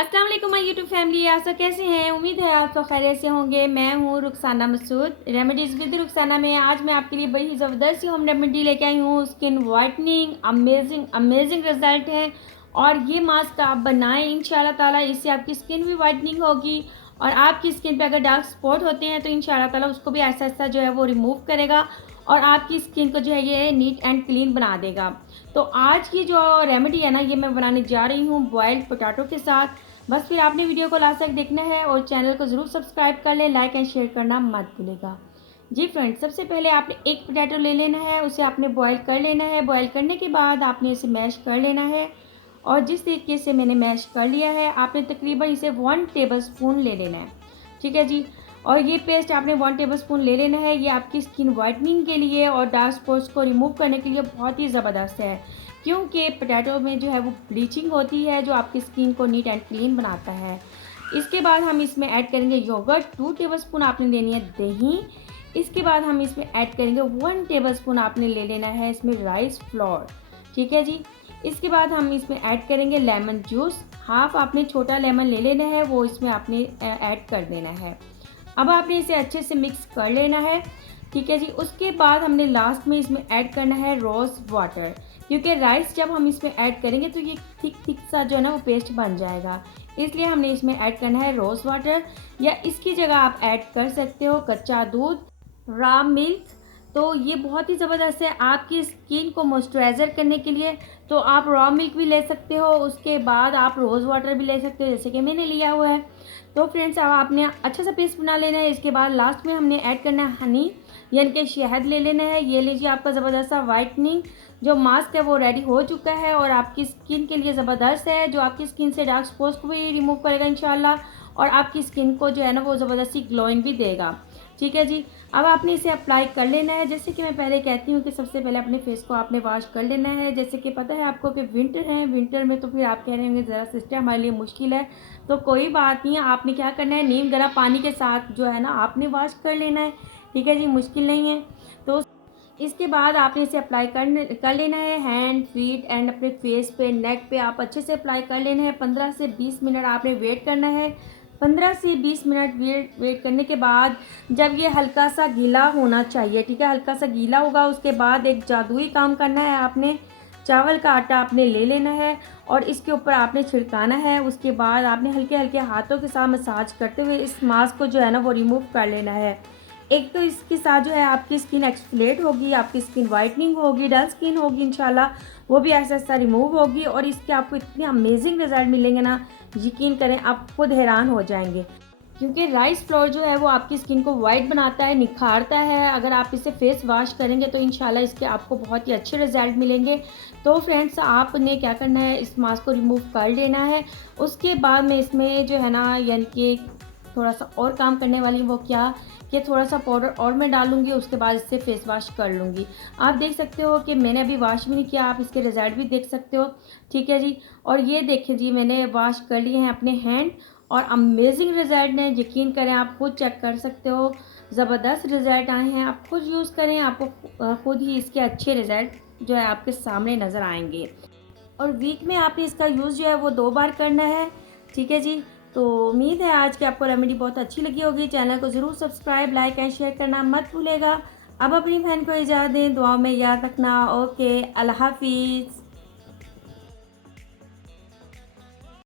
अस्सलाम वालेकुम my YouTube family. आप सब कैसे हैं? उम्मीद है आप सब खैरियत से होंगे। मैं हूँ रुखसाना मसूद, रेमेडीज़ विद रुखसाना में। आज मैं आपके लिए बड़ी ही ज़बरदस्त होम रेमेडी लेके आई हूँ। Skin whitening amazing amazing result है। और ये मास्क आप बनाएं इंशाल्लाह ताला, इससे आपकी स्किन भी वाइटनिंग होगी। और आपकी स्किन पे अगर डार्क स्पॉट होते हैं तो इंशाल्लाह ताला उसको भी ऐसा ऐसा जो है वो रिमूव करेगा और आपकी स्किन को जो है ये नीट एंड क्लीन बना देगा। तो आज की जो रेमेडी है ना, ये मैं बनाने जा रही हूँ बॉयल्ड पोटैटो के साथ। बस फिर आपने वीडियो को लास्ट तक देखना है और चैनल को ज़रूर सब्सक्राइब कर लें, लाइक एंड शेयर करना मत भूलिएगा। जी फ्रेंड्स, सबसे पहले आपने एक पोटैटो ले लेना है, उसे आपने बॉईल कर लेना है। बॉईल करने के बाद आपने इसे मैश कर लेना है। और जिस तरीके से मैंने मैश कर लिया है, आपने तकरीबन इसे 1 टेबलस्पून ले लेना है। ठीक है जी। और ये पेस्ट आपने 1 टेबलस्पून ले लेना है। ये आपकी स्किन वाइटनिंग के लिए और डार्क स्पॉट्स को रिमूव करने के लिए बहुत ही ज़बरदस्त है, क्योंकि पोटैटो में जो है वो ब्लीचिंग होती है जो आपकी स्किन को नीट एंड क्लीन बनाता है। इसके बाद हम इसमें ऐड करेंगे योगर्ट। 2 टेबलस्पून आपने लेनी है दही। इसके बाद हम इसमें ऐड करेंगे 1 टेबलस्पून आपने ले लेना है इसमें राइस फ्लोर। ठीक है जी। इसके बाद हम इसमें ऐड करेंगे लेमन जूस। हाफ आपने छोटा लेमन ले लेना है, वो इसमें आपने ऐड कर देना है। अब आपने इसे अच्छे से मिक्स कर लेना है। ठीक है जी। उसके बाद हमने लास्ट में इसमें ऐड करना है रोज़ वाटर, क्योंकि राइस जब हम इसमें ऐड करेंगे तो ये थिक थिक सा जो है ना वो पेस्ट बन जाएगा। इसलिए हमने इसमें ऐड करना है रोज़ वाटर, या इसकी जगह आप ऐड कर सकते हो कच्चा दूध, रॉ मिल्क। तो ये बहुत ही ज़बरदस्त है आपकी स्किन को मॉइस्चराइज़र करने के लिए। तो आप रॉ मिल्क भी ले सकते हो, उसके बाद आप रोज़ वाटर भी ले सकते हो, जैसे कि मैंने लिया हुआ है। तो फ्रेंड्स, अब आपने अच्छा सा पेस्ट बना लेना है। इसके बाद लास्ट में हमने ऐड करना है हनी, यानी कि शहद ले लेना है। ये लीजिए, आपका ज़बरदस्त सा वाइटनिंग जो मास्क है वो रेडी हो चुका है और आपकी स्किन के लिए ज़बरदस्त है, जो आपकी स्किन से डार्क स्पॉट्स को भी रिमूव करेगा इंशाल्लाह, और आपकी स्किन को जो है ना वो ज़बरदस्ती ग्लोइंग भी देगा। ठीक है जी। अब आपने इसे अप्लाई कर लेना है। जैसे कि मैं पहले कहती हूँ कि सबसे पहले अपने फेस को आपने वॉश कर लेना है। जैसे कि पता है आपको कि विंटर है, विंटर में तो फिर आप कह रहे होंगे ज़रा सिस्टर हमारे लिए मुश्किल है। तो कोई बात नहीं है, आपने क्या करना है, नीम गर्म पानी के साथ जो है ना आपने वॉश कर लेना है। ठीक है जी, मुश्किल नहीं है। तो इसके बाद आपने इसे अप्लाई कर लेना है हैंड, फीट एंड अपने फेस पे, नेक पे आप अच्छे से अप्लाई कर लेना है। 15 से 20 मिनट आपने वेट करना है। 15 से 20 मिनट वेट करने के बाद जब ये हल्का सा गीला होना चाहिए, ठीक है, हल्का सा गीला होगा, उसके बाद एक जादुई काम करना है। आपने चावल का आटा आपने ले लेना है और इसके ऊपर आपने छिड़काना है। उसके बाद आपने हल्के हल्के हाथों के साथ मसाज करते हुए इस मास्क को जो है ना वो रिमूव कर लेना है। एक तो इसके साथ जो है आपकी स्किन एक्सफोलिएट होगी, आपकी स्किन वाइटनिंग होगी, डल स्किन होगी इंशाल्लाह, वो भी ऐसा ऐसा रिमूव होगी। और इसके आपको इतने अमेजिंग रिजल्ट मिलेंगे ना, यकीन करें आप खुद हैरान हो जाएंगे, क्योंकि राइस फ्लोर जो है वो आपकी स्किन को वाइट बनाता है, निखारता है। अगर आप इसे फेस वॉश करेंगे तो इंशाल्लाह इसके आपको बहुत ही अच्छे रिजल्ट मिलेंगे। तो फ्रेंड्स, आपने क्या करना है, इस मास्क को रिमूव कर लेना है। उसके बाद में इसमें जो है ना, यानी कि थोड़ा सा और काम करने वाली, वो क्या कि थोड़ा सा पाउडर और मैं डालूंगी, उसके बाद इससे फेस वॉश कर लूँगी। आप देख सकते हो कि मैंने अभी वॉश भी नहीं किया, आप इसके रिजल्ट भी देख सकते हो। ठीक है जी। और ये देखिए जी, मैंने वॉश कर लिए हैं अपने हैंड और अमेजिंग रिज़ल्ट ने, यकीन करें आप खुद चेक कर सकते हो, ज़बरदस्त रिज़ल्ट आए हैं। आप खुद यूज़ करें, आपको खुद ही इसके अच्छे रिज़ल्ट जो है आपके सामने नज़र आएंगे। और वीक में आपने इसका यूज़ जो है वो 2 बार करना है। ठीक है जी। तो उम्मीद है आज की आपको रेमेडी बहुत अच्छी लगी होगी। चैनल को ज़रूर सब्सक्राइब, लाइक एंड शेयर करना मत भूलेगा। अब अपनी बहन को इजाज़त दें, दुआ में याद रखना। ओके, अल्लाह हाफिज़।